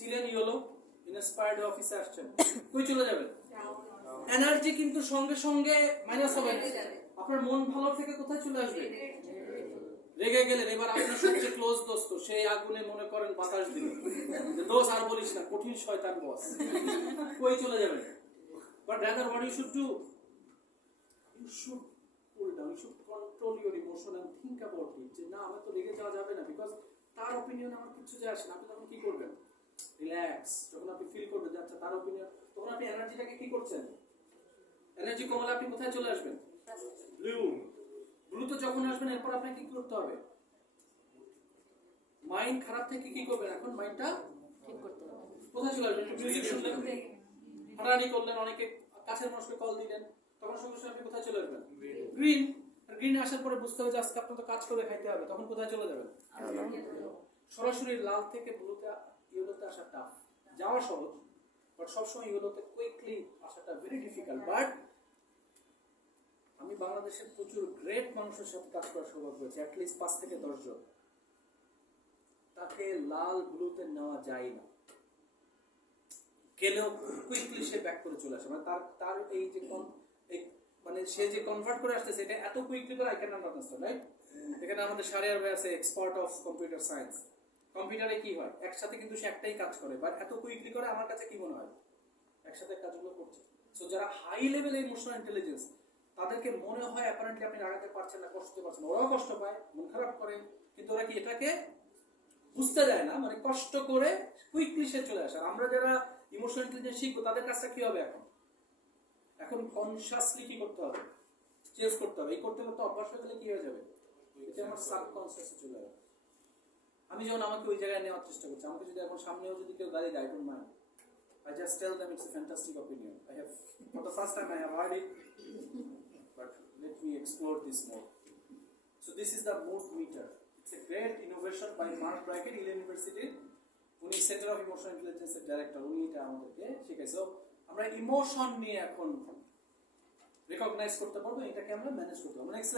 ছিলেন yellow inspired অফিসে আসছেন, কই চলে যাবেন? এনার্জি কিন্তু সঙ্গে সঙ্গে মাইনাস হবে না। আপনার মন ভালো থেকে কোথায় চলে আসবে? রেগে গেলেন, এবার আপনার সবচেয়ে ক্লোজ দোস্ত, সেই আগুনে মনে করেন বাতাস দিল, দোষ আর বলিস না, কঠিন শয়তান বস, কই চলে যাবেন? But rather what you should do, you should cool down, you should control your emotion and think about it, যে না আমার তো রেগে যাওয়া যাবে না, বিকজ তার অপিনিয়ন আমার কিছু যায় আসে না। আপনি তখন কি করবেন? রিল্যাক্স। যখন আপনি ফিল করবেন যে আচ্ছা তার অপিনিয়ন, তখন আপনি এনার্জিটাকে কি করছেন? এনার্জি কমালে আপনি কোথায় চলে আসবেন? ব্লু। ব্লুতে যখন আসবেন এরপর আপনাকে কি করতে হবে? মাইন্ড খারাপ থেকে কি করবেন? এখন মাইন্ডটা ঠিক করতে হবে। কোথায় চলে আসবেন? মিউজিক শুনলেন, হাঁটাহাঁটি করলেন, অনেকে কাছের মানুষকে কল দিলেন, তখন সঙ্গে সঙ্গে আপনি কোথায় চলে আসবেন? গ্রিন। গ্রিন আসার পরে বুঝতে হবে যে আজকে আপনার তো কাজ করে খাইতে হবে, তখন কোথায় চলে যাবেন? সরাসরি লাল থেকে ব্লুতে ইয়েলোতে আসা টাফ, যাওয়া সহজ, বাট সবসময় ইয়েলোতে কুইকলি আসাটা ভেরি ডিফিকাল্ট। বাট আমি বাংলাদেশের প্রচুর গ্রেট মানুষের সাথে কাজ করার সৌভাগ্য হয়েছে, অ্যাটলিস্ট 5 থেকে 10 জন, তাকে লাল ব্লুতে নেওয়া যায় না, গেলেও কুইকলি সে ব্যাক করে চলে আসে। মানে তার এই যে মানে সে যে কনভার্ট করে আসতেছে এটা এত কুইকলি করে I can not understand, right? এখানে আমাদের শাহরিয়ার ভাই আছে, এক্সপার্ট অফ কম্পিউটার সায়েন্স। কম্পিউটারে কি হয়, একসাথে কিন্তু সে একটাই কাজ করে, বাট এত কুইকলি করে, আমার কাছে কি মনে হয় একসাথে কাজগুলো করছে। সো যারা হাই লেভেল ইমোশনাল ইন্টেলিজেন্স, তাদেরকে মনে হয় অ্যাপারেন্টলি আপনি রাগাতে পারছেন না, কষ্ট পাচ্ছেন, ওরাও কষ্ট পায়, মন খারাপ করে, কিন্তু ওরা কি এটাকে বুঝতে দেয় না, মানে কষ্ট করে কুইকলি সে চলে আসে। আর আমরা যারা ইমোশনাল ইন্টেলিজেন্স শিখবো তাদের কাজটা কি হবে? এখন কনসিয়াসলি কি করতে হবে? চেঞ্জ করতে হবে। এই করতে করতে অভ্যাস হয়ে গেলে কি হয়ে যাবে? এটা আমার সাবকনসিয়াসে চলে যাবে। আমি যখন আমাকে ওই জায়গায় নেওয়ার চেষ্টা করছি, আমাকে যদি এখন সামনেও যদি কেউ গালি দেয়, I don't mind. I just tell them it's a fantastic opinion. I have, for the first time I have heard it, but let me explore this more. So this is the mood meter. It's a great innovation by Mark Brackett, Yale University. উনি centre of emotional ইন্টেলিজেন্সের director, উনি এটা আমাদেরকে শিখাইছে। আমরা emotion নিয়ে এখন recognise করতে পারবো, এটাকে আমরা ম্যানেজ করতে পারবো। নেক্সট